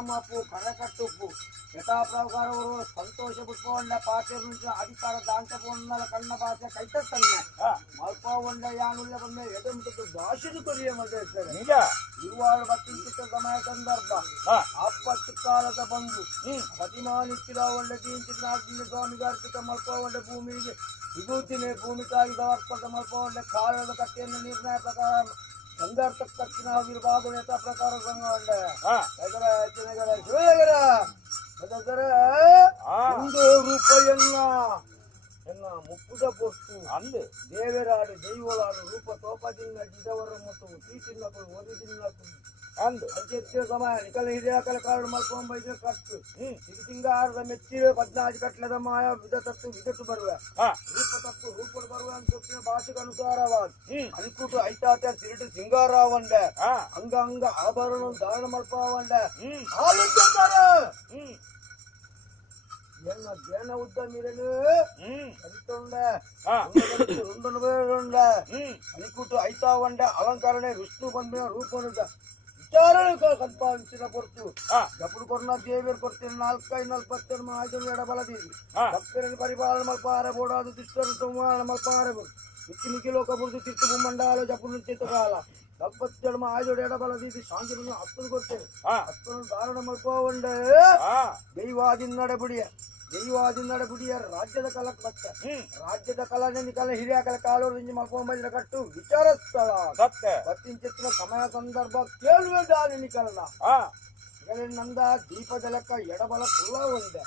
ಕಾಮಪ್ಪು ಕಣಕಟ್ಟುಪ್ಪು ಯಥಾಪ್ರಕಾರವರು ಸಂತೋಷ ಬಿಟ್ಕೊಂಡ ಪಾತ್ರೆ నుంచి ಅಧಿಕಾರ ದಾಂಟಪೊಂಡ ಕಣ್ಣ ಭಾಷೆ ಕೈತತ್ತನ್ನೆ ಮಲ್ಪ ಒಂಡ ಯಾನುಳ್ಳ ಬಂದ ಎದೆಂಟು ದಾಶಿದು ಕೊರಿಯ ಮಧ್ಯೆ ನಿಜ ಇರುವಾಳ ಬತ್ತಿಂಚಿತ್ತ ಸಮಯ ಸಂದರ್ಭ ಆಪತ್ತು ಕಾಲದ ಬಂದು ಪ್ರತಿಮಾನಿಚ್ಚಿದ ಒಳ್ಳೆ ತೀಂಚಿದ ಸ್ವಾಮಿಗಾರ್ಪಿತ ಮಲ್ಪ ಒಂಡೆ ಭೂಮಿಗೆ ವಿಭೂತಿನೇ ಭೂಮಿಕಾಗಿ ಸಮರ್ಪಕ ಮಲ್ಪ ಒಂಡೆ ಕಾಲದ ಕಟ್ಟೆಯನ್ನು ನಿರ್ಣಯ ಪ್ರಕಾರ ಸಂದರ್ಭ ಖರ್ಚಿನ ವಿರ್ಭಾಗ ಯಥಾ ಪ್ರಕಾರ ಸಂಘ ಒಂಡೆ ಒಂದು ರೂಪಾಯನ್ನ ಮುಪ್ಪುದ ಕೊಟ್ಟು ಅಂದು ದೇವರಾಡು ದೈವಲಾಡು ರೂಪ ತೋಪದಿಂದ ಜಿದವರ ಮತ್ತು ತೀಚಿನ ಒದಿದಿನ ಅಂದು ಅಂತ್ಯ ಸಮಯ ನಿಕಲ ಹಿರಿಯಾಕಲ ಕಾರಣ ಮಲ್ಕೊಂಬೈದ ಕಟ್ಟು ಇದು ತಿಂಗಾರದ ಮೆಚ್ಚಿವೆ 14 ಕಟ್ಲದ ಮಾಯ ವಿಧ ತತ್ತು ವಿಧಟ್ಟು ಬರುವ ರೂಪ ತತ್ತು ರೂಪಡು ಬರುವ ಅಂತ ಭಾಷೆಗೆ ಅನುಸಾರವಾಗಿ ಅಲಿಕುಟು ಐತಾತ ಸಿರಿಟು ಸಿಂಗಾರಾವಂಡೆ ಅಂಗ ಅಂಗ ಆಭರಣ ಧಾರಣ ಮಲ್ಪವಂಡೆ ಜನ ಉದ್ದ ಮೀರಲು ಅರಿತೊಂಡೆ ರುಂಡನುಂಡೆ ಅಲಿಕುಟು ಐತಾ ಒಂಡೆ ಅಲಂಕರಣೆ ವಿಷ್ಣು ಬಂದ ರೂಪನುದ ವಿಚಾರಣೆ ಕಲ್ಪಿಸಿದ ಹೊರತು ಎప్పుడు ಕೊರೋನಾ ದೇವಿಯರ್ ಕೊಡ್ತೀನಿ 4-40 ಮಹಾಜನ ಎಡಬಲದಿರಿ ಭಕ್ತರನ್ನು ಪರಿಪಾಲನೆ ಮಲ್ಪಾರೆ ಬೋಡಾದು ದುಷ್ಟರು ಸಂಹಾರ ಮಲ್ಪಾರೆ ಮಿಕ್ಕಿ ಮಿಕ್ಕಿ ಲೋಕ ಬುರ್ದು ತಿರ್ತು ಮಂಡಾಲ ಜಪುರು ನಿಂತಿತ್ತು ಕಾಲ 40 ಮಹಾಜೋಡು ಎಡಬಲದಿದ್ದು ಶಾಂತಿಯನ್ನು 10 ಕೊಡ್ತೇನೆ 10 ಧಾರಣ ಮಲ್ಪವಂಡೆ ದೈವಾದಿಂದ ಬುಡಿಯ ರಾಜ್ಯದ ಕಲಕ್ ಬತ್ತ ರಾಜ್ಯದ ಕಲನಿ ಕಲ ಹಿರಿಯ ಕಲ ಕಾಲೂರಿಂದ ಮಲ್ಕೊಂಬಂದಿನ ಕಟ್ಟು ವಿಚಾರ ಸ್ಥಳ ಬತ್ತಿಂಚಿತ್ತಿನ ಸಮಯ ಸಂದರ್ಭ ಕೇಳುವೆ ದಾನಿ ನಿಕಲನ ನಂದ ದೀಪದ ಲೆಕ್ಕ ಎಡಬಲ ಕುಲ್ಲ ಒಂದೆ